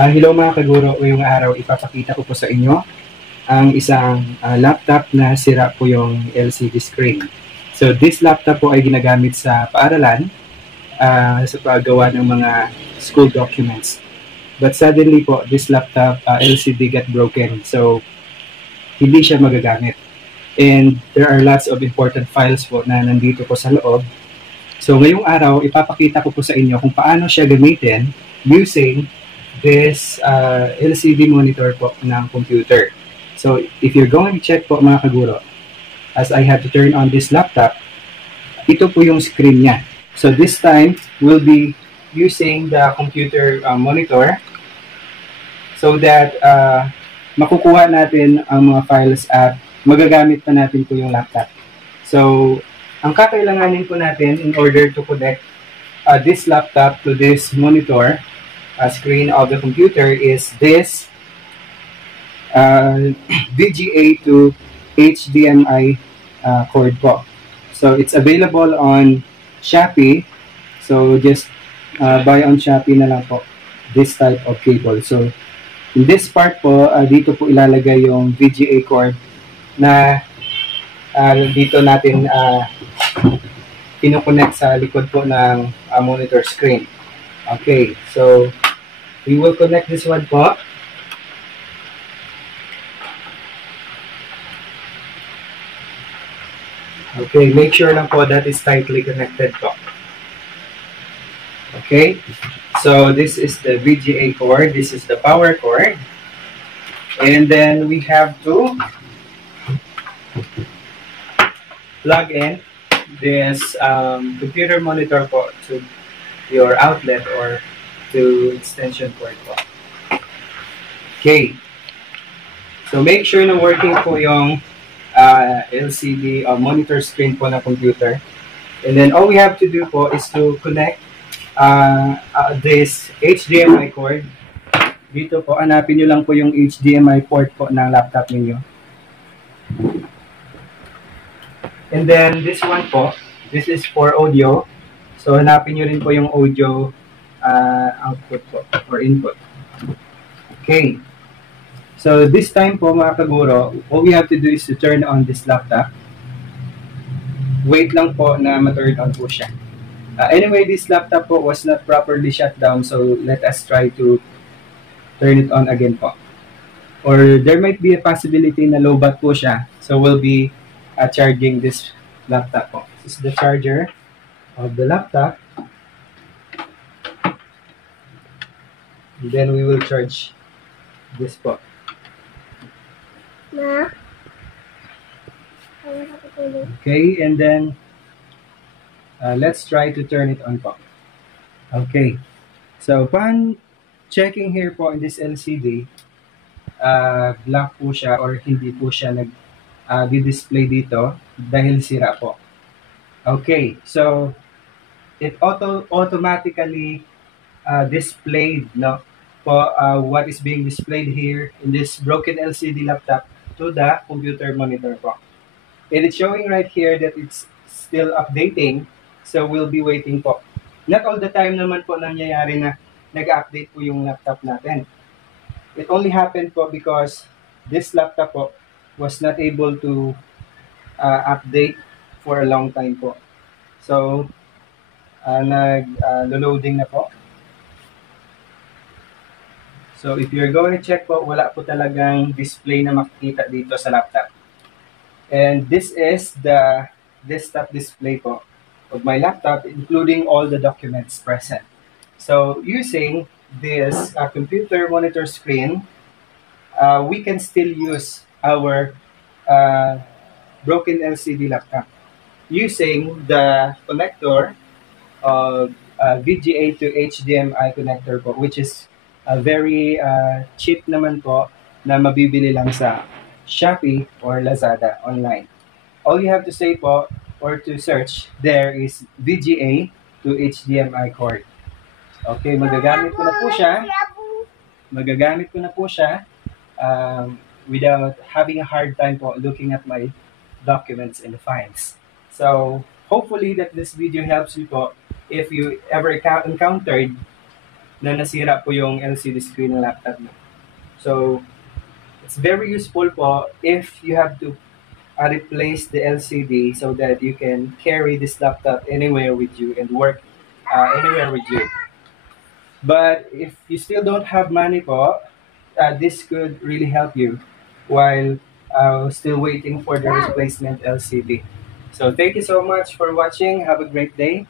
Hello mga kaguro, ngayong araw ipapakita ko po sa inyo ang isang laptop na sira po yung LCD screen. So this laptop po ay ginagamit sa paaralan sa paggawa ng mga school documents. But suddenly po, this laptop LCD got broken. So hindi siya magagamit. And there are lots of important files po na nandito po sa loob. So ngayong araw, ipapakita ko po sa inyo kung paano siya gamitin using this LCD monitor po ng computer. So if you're going to check po mga kaguro, as I have to turn on this laptop, ito po yung screen niya. So this time, we'll be using the computer monitor so that makukuha natin ang mga files at magagamit pa natin po yung laptop. So ang kakailanganin po natin in order to connect this laptop to this monitor screen of the computer is this VGA to HDMI cord po. So it's available on Shopee. So just buy on Shopee na lang po this type of cable. So in this part po, dito po ilalagay yung VGA cord na dito natin kinoconnect sa likod po ng monitor screen. Okay, so we will connect this one po. Okay, make sure lang po that is tightly connected po. Okay, so this is the VGA cord, this is the power cord, and then we have to plug in this computer monitor po to your outlet or to extension cord po. Okay. So make sure na working po yung LCD monitor screen po na computer. And then all we have to do po is to connect this HDMI cord. Dito po, hanapin nyo lang po yung HDMI port po ng laptop ninyo. And then this one po, this is for audio. So hanapin nyo rin po yung audio output po or input. Okay. So this time po mga kaguro, all we have to do is to turn on this laptop. Wait lang po na ma-turn on po siya. Anyway, this laptop po was not properly shut down, so let us try to turn it on again po. Or there might be a possibility na low bat po siya, so we'll be charging this laptop po. This is the charger of the laptop. And then we will charge this po. Okay, and then let's try to turn it on po. Okay, so upon checking here po in this LCD, black po siya or hindi po siya nag-display dito dahil sira po. Okay, so it automatically displayed what is being displayed here in this broken LCD laptop to the computer monitor po. And it's showing right here that it's still updating, so we'll be waiting po. Not all the time naman po nangyayari na nag-update po yung laptop natin. It only happened po because this laptop po was not able to update for a long time po. So nag-loading na po. So if you're going to check po, wala po talagang display na makikita dito sa laptop. And this is the desktop display po of my laptop, including all the documents present. So using this computer monitor screen, we can still use our broken LCD laptop using the connector of VGA to HDMI connector po, which is very cheap naman po na mabibili lang sa Shopee or Lazada online. All you have to say po or to search there is VGA to HDMI cord. Okay, magagamit ko na po siya. Magagamit ko na po siya without having a hard time po looking at my documents and the files. So hopefully that this video helps you po if you ever encountered na nasira po yung LCD screen ng laptop mo. So, it's very useful po if you have to replace the LCD so that you can carry this laptop anywhere with you and work anywhere with you. But if you still don't have money po, this could really help you while still waiting for the replacement LCD. So thank you so much for watching. Have a great day.